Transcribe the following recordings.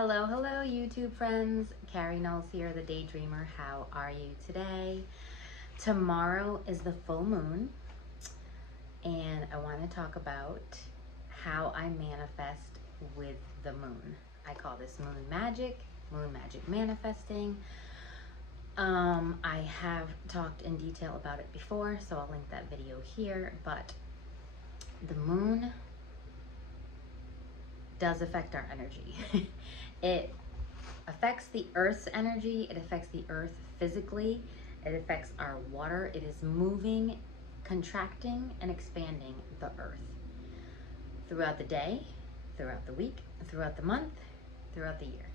Hello, YouTube friends. Carrie Knowles here, the Daydreamer. How are you today? Tomorrow is the full moon, and I want to talk about how I manifest with the moon. I call this moon magic manifesting. I have talked in detail about it before, so I'll link that video here, but the moon does affect our energy. It affects the Earth's energy. It affects the Earth physically. It affects our water. It is moving, contracting, and expanding the Earth throughout the day, throughout the week, throughout the month, throughout the year.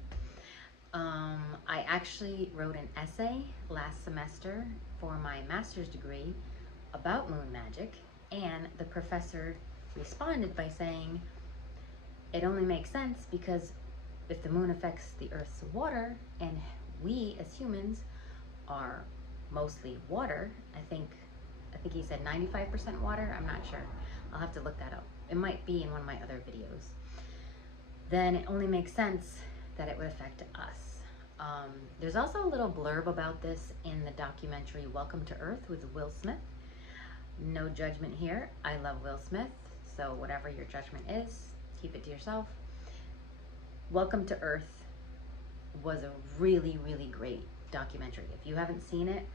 I actually wrote an essay last semester for my master's degree about moon magic, and the professor responded by saying, it only makes sense because if the moon affects the Earth's water, and we as humans are mostly water, I think he said 95% water, I'm not sure. I'll have to look that up. It might be in one of my other videos. Then it only makes sense that it would affect us. There's also a little blurb about this in the documentary Welcome to Earth with Will Smith. No judgment here. I love Will Smith, so whatever your judgment is, keep it to yourself. Welcome to Earth was a really great documentary. If you haven't seen it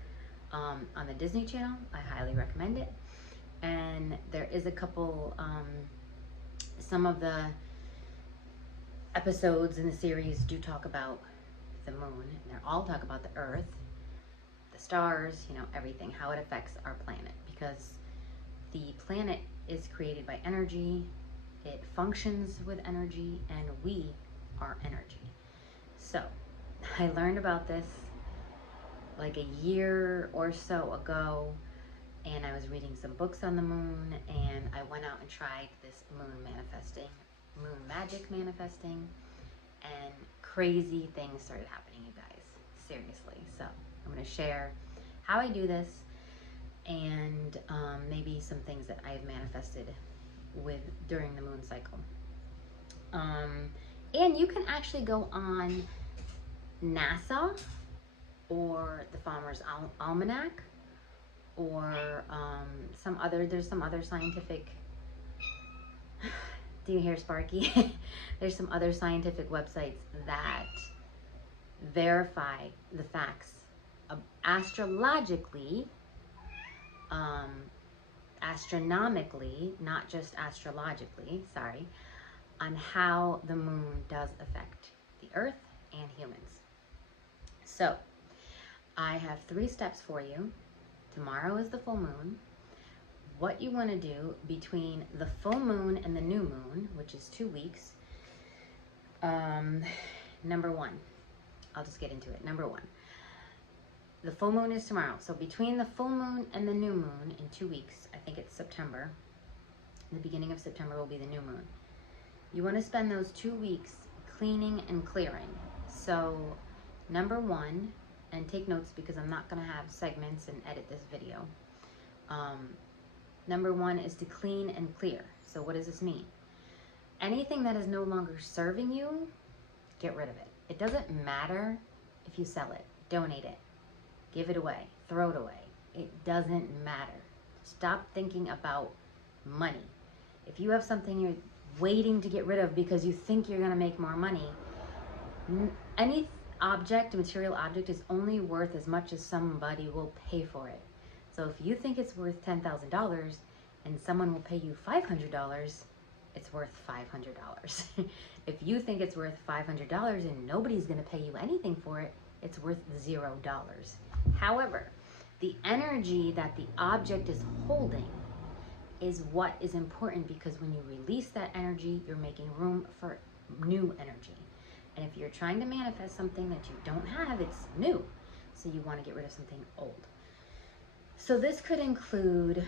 on the Disney Channel, I highly recommend it. And there is a couple, some of the episodes in the series do talk about the moon, and they all talk about the Earth, the stars, everything, how it affects our planet, because the planet is created by energy, it functions with energy, and we are energy. So I learned about this like a year or so ago, and I was reading some books on the moon, and I went out and tried this moon magic manifesting, and crazy things started happening, you guys. Seriously. So I'm going to share how I do this, and maybe some things that I've manifested with during the moon cycle. And you can actually go on NASA or the Farmer's Almanac, or there's some other scientific, do you hear Sparky? There's some other scientific websites that verify the facts astrologically, astronomically, not just astrologically, sorry, on how the moon does affect the Earth and humans. So I have 3 steps for you. Tomorrow is the full moon. What you want to do between the full moon and the new moon, which is 2 weeks. Number 1, I'll just get into it. Number 1, the full moon is tomorrow. So between the full moon and the new moon in 2 weeks, I think it's September, the beginning of September will be the new moon. You want to spend those 2 weeks cleaning and clearing. So number 1, and take notes because I'm not going to have segments and edit this video. Number 1 is to clean and clear. So what does this mean? Anything that is no longer serving you, get rid of it. It doesn't matter if you sell it, donate it, give it away, throw it away. It doesn't matter. Stop thinking about money. If you have something you're waiting to get rid of because you think you're going to make more money, any material object is only worth as much as somebody will pay for it. So if you think it's worth $10,000 and someone will pay you $500, it's worth $500. If you think it's worth $500 and nobody's going to pay you anything for it, it's worth $0. However, the energy that the object is holding is what is important, because when you release that energy, you're making room for new energy. And if you're trying to manifest something that you don't have, it's new. So you want to get rid of something old. So this could include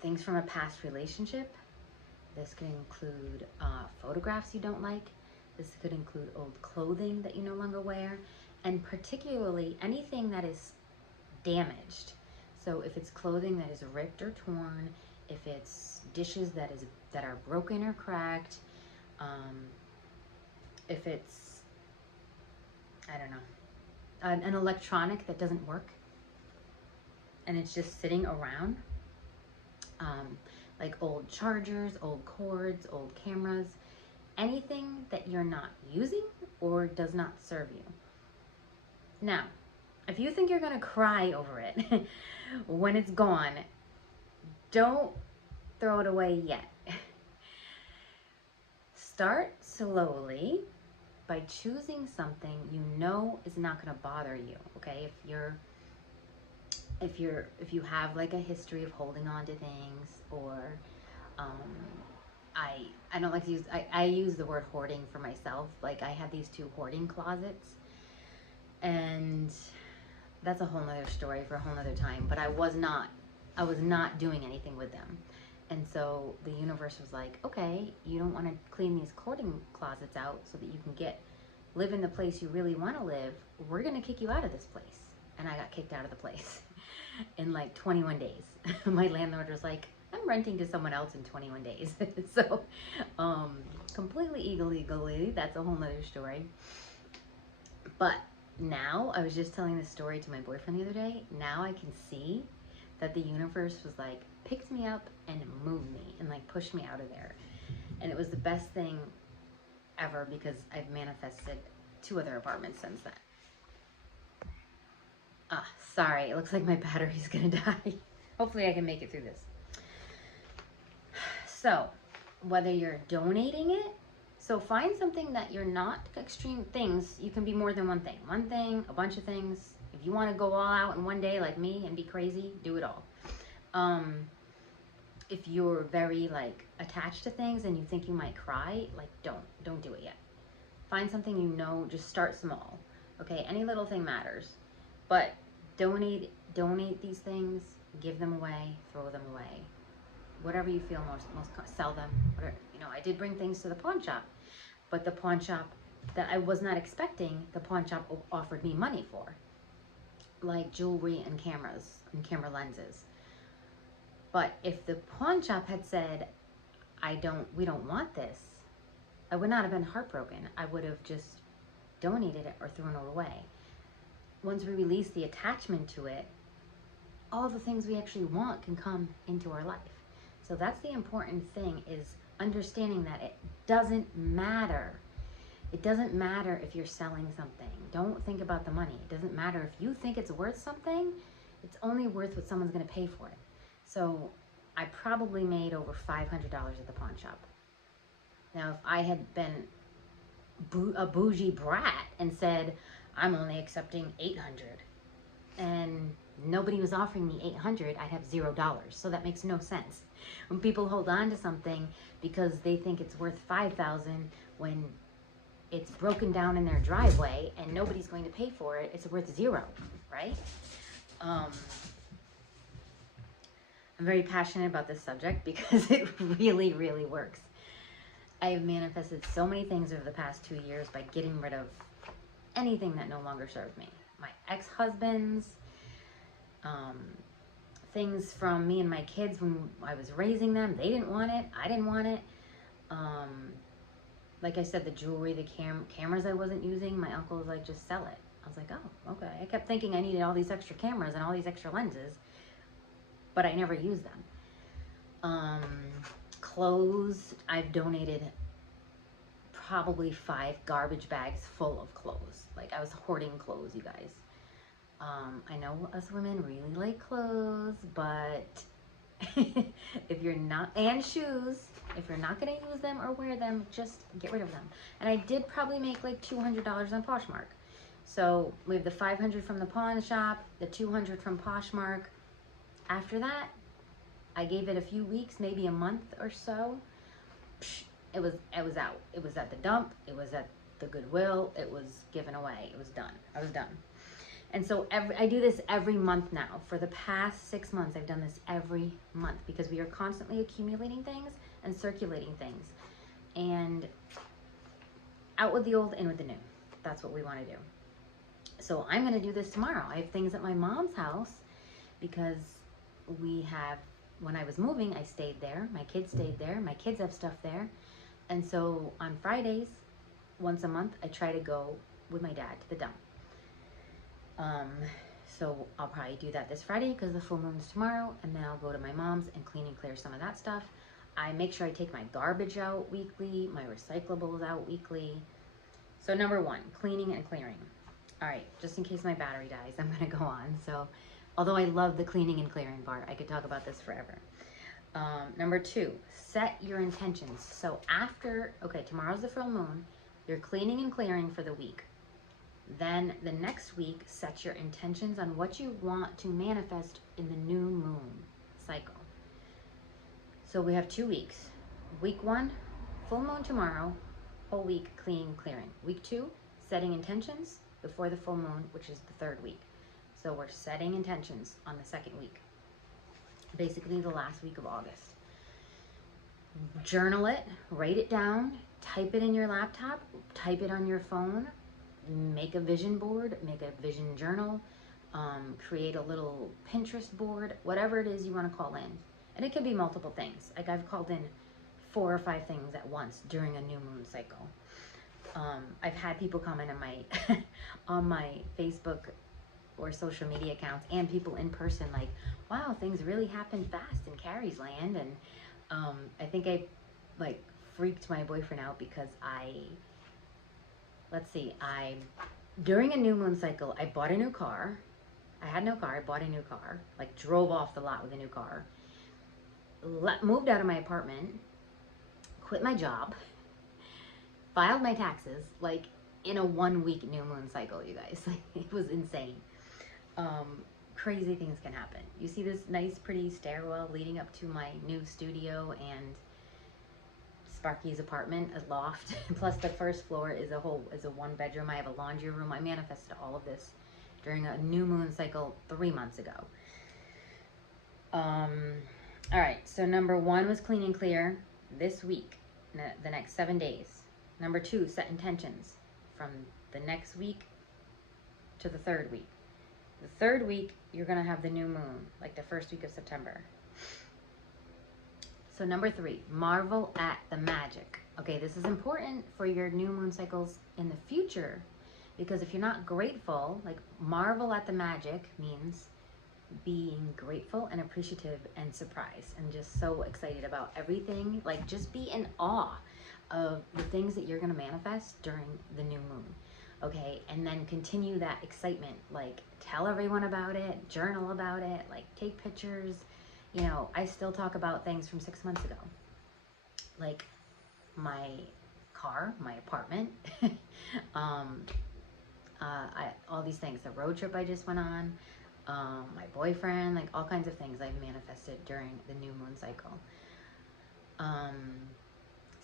things from a past relationship. This could include photographs you don't like. This could include old clothing that you no longer wear. And particularly anything that is damaged. So if it's clothing that is ripped or torn, if it's dishes that are broken or cracked, if it's, I don't know, an electronic that doesn't work and it's just sitting around, like old chargers, old cords, old cameras, anything that you're not using or does not serve you. Now, if you think you're gonna cry over it when it's gone, don't throw it away yet. Start slowly by choosing something you know is not gonna bother you. Okay, if you have like a history of holding on to things, or I don't like to use, I use the word hoarding for myself. Like I have these 2 hoarding closets, and that's a whole nother story for a whole nother time, but I was not doing anything with them. And so the universe was like, okay, you don't want to clean these hoarding closets out so that you can live in the place you really want to live. We're going to kick you out of this place. And I got kicked out of the place in like 21 days. My landlord was like, I'm renting to someone else in 21 days. So completely illegally, that's a whole nother story. But now, I was just telling this story to my boyfriend the other day. Now I can see that the universe was like, picked me up and moved me and like pushed me out of there. And it was the best thing ever because I've manifested 2 other apartments since then. Sorry, it looks like my battery's gonna die. Hopefully I can make it through this. So, whether you're donating it, so find something that you're not extreme things. You can be more than one thing. One thing, a bunch of things. If you want to go all out in one day like me and be crazy, do it all. If you're very like attached to things and you think you might cry, like don't do it yet. Find something you know, just start small. Okay, any little thing matters. But donate these things, give them away, throw them away. Whatever you feel most sell them. Whatever, I did bring things to the pawn shop, but the pawn shop that I was not expecting, the pawn shop offered me money for, like jewelry and cameras and camera lenses. But if the pawn shop had said, we don't want this, I would not have been heartbroken. I would have just donated it or thrown it away. Once we release the attachment to it, all the things we actually want can come into our life. So that's the important thing, is understanding that it doesn't matter. It doesn't matter if you're selling something. Don't think about the money. It doesn't matter if you think it's worth something. It's only worth what someone's going to pay for it. So I probably made over $500 at the pawn shop. Now, if I had been a bougie brat and said, I'm only accepting $800, and nobody was offering me $800, I'd have $0. So that makes no sense. When people hold on to something because they think it's worth $5,000 when it's broken down in their driveway and nobody's going to pay for it, it's worth $0, right? I'm very passionate about this subject because it really, really works. I have manifested so many things over the past 2 years by getting rid of anything that no longer served me. My ex-husbands, things from me and my kids when I was raising them. They didn't want it. I didn't want it. Like I said, the jewelry, the cameras I wasn't using, my uncle was like, just sell it. I was like, oh, okay. I kept thinking I needed all these extra cameras and all these extra lenses, but I never used them. Clothes, I've donated probably 5 garbage bags full of clothes. Like I was hoarding clothes, you guys. I know us women really like clothes, but if you're not, and shoes, if you're not going to use them or wear them, just get rid of them. And I did probably make like $200 on Poshmark. So we have the 500 from the pawn shop, the 200 from Poshmark. After that, I gave it a few weeks, maybe a month or so. It was out. It was at the dump. It was at the Goodwill. It was given away. It was done. I was done. And so I do this every month now. For the past 6 months, I've done this every month because we are constantly accumulating things and circulating things. And out with the old, in with the new. That's what we want to do. So I'm going to do this tomorrow. I have things at my mom's house because when I was moving, I stayed there. My kids stayed there. My kids have stuff there. And so on Fridays, once a month, I try to go with my dad to the dump. So I'll probably do that this Friday because the full moon's tomorrow, and then I'll go to my mom's and clean and clear some of that stuff. I make sure I take my garbage out weekly, my recyclables out weekly. So number 1, cleaning and clearing. All right, just in case my battery dies, I'm gonna go on. So although I love the cleaning and clearing part, I could talk about this forever. Number 2, set your intentions. So after, okay, tomorrow's the full moon, you're cleaning and clearing for the week. Then the next week, set your intentions on what you want to manifest in the new moon cycle. So we have 2 weeks. Week 1, full moon tomorrow, whole week cleaning, clearing. Week 2, setting intentions before the full moon, which is the 3rd week. So we're setting intentions on the 2nd week, basically the last week of August. Journal it, write it down, type it in your laptop, type it on your phone, make a vision board, make a vision journal, create a little Pinterest board, whatever it is you want to call in. And it could be multiple things. Like I've called in 4 or 5 things at once during a new moon cycle. I've had people comment on my on my Facebook or social media accounts, and people in person, like, wow, things really happen fast in Carrie's land. And I think I like freaked my boyfriend out because during a new moon cycle, I bought a new car. I had no car, I bought a new car, like drove off the lot with a new car, moved out of my apartment, quit my job, filed my taxes, like in a 1-week new moon cycle, you guys. Like, it was insane. Crazy things can happen. You see this nice, pretty stairwell leading up to my new studio and Sparky's apartment, a loft. Plus the first floor is a 1-bedroom. I have a laundry room. I manifested all of this during a new moon cycle 3 months ago. All right, so number 1 was clean and clear this week, the next 7 days. Number 2, set intentions from the next week to the 3rd week. The 3rd week, you're gonna have the new moon, like the 1st week of September. So number 3, marvel at the magic. Okay, this is important for your new moon cycles in the future, because if you're not grateful, like marvel at the magic means being grateful and appreciative and surprised and just so excited about everything. Like, just be in awe of the things that you're going to manifest during the new moon. Okay, and then continue that excitement. Like, tell everyone about it, journal about it, like take pictures. You know, I still talk about things from 6 months ago, like my car, my apartment, all these things, the road trip I just went on, my boyfriend, like all kinds of things I've manifested during the new moon cycle.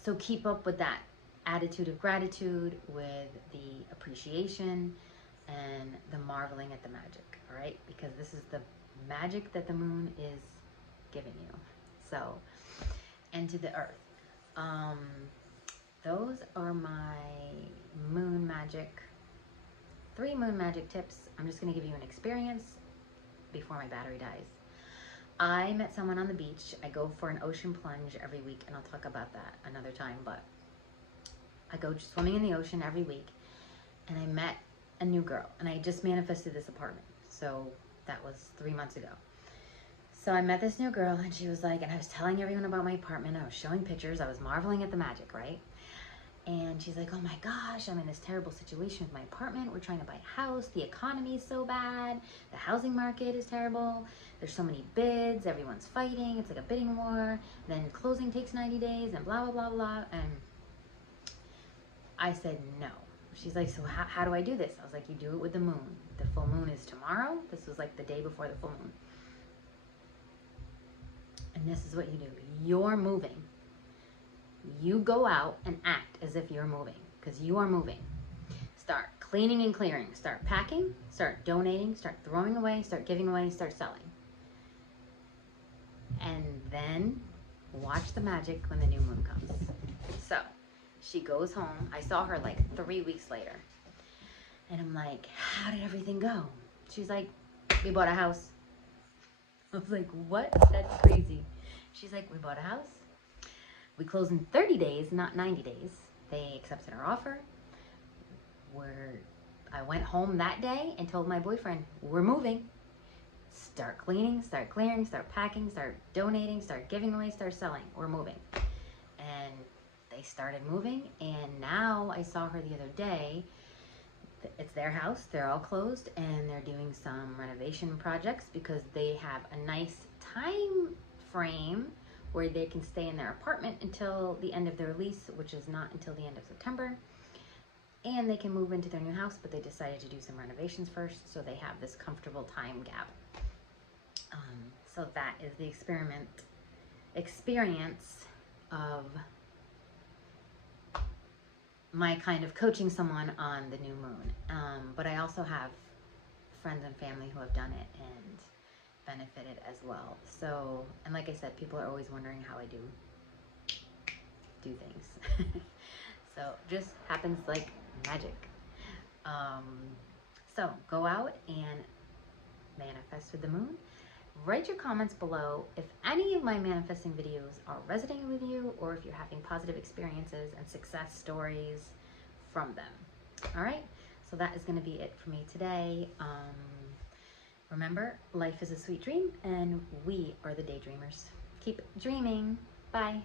So keep up with that attitude of gratitude, with the appreciation and the marveling at the magic, all right? Because this is the magic that the moon is giving you. So, and to the earth. Those are my moon magic, 3 moon magic tips. I'm just gonna give you an experience before my battery dies. I met someone on the beach. I go for an ocean plunge every week, and I'll talk about that another time, but I go swimming in the ocean every week, and I met a new girl, and I just manifested this apartment. So that was 3 months ago. So I met this new girl, and she was like, and I was telling everyone about my apartment. I was showing pictures. I was marveling at the magic, right? And she's like, oh my gosh, I'm in this terrible situation with my apartment. We're trying to buy a house. The economy is so bad. The housing market is terrible. There's so many bids. Everyone's fighting. It's like a bidding war. Then closing takes 90 days and blah, blah, blah, blah. And I said, no. She's like, so how do I do this? I was like, you do it with the moon. The full moon is tomorrow. This was like the day before the full moon. And this is what you do. You're moving. You go out and act as if you're moving, because you are moving. Start cleaning and clearing. Start packing. Start donating. Start throwing away. Start giving away. Start selling. And then watch the magic when the new moon comes. So she goes home. I saw her like 3 weeks later. And I'm like, how did everything go? She's like, we bought a house. I was like, what? That's crazy. She's like, we bought a house. We closed in 30 days, not 90 days. They accepted our offer. I went home that day and told my boyfriend, we're moving. Start cleaning, start clearing, start packing, start donating, start giving away, start selling. We're moving. And they started moving, and now I saw her the other day. It's their house, they're all closed, and they're doing some renovation projects because they have a nice time frame where they can stay in their apartment until the end of their lease, which is not until the end of September. And they can move into their new house, but they decided to do some renovations first, so they have this comfortable time gap. So that is the experience of my kind of coaching someone on the new moon. But I also have friends and family who have done it and benefited as well. So, and like I said, people are always wondering how I do things. So just happens like magic. So go out and manifest with the moon. Write your comments below if any of my manifesting videos are resonating with you, or if you're having positive experiences and success stories from them. All right, so that is going to be it for me today. Remember, life is a sweet dream, and we are the daydreamers. Keep dreaming. Bye.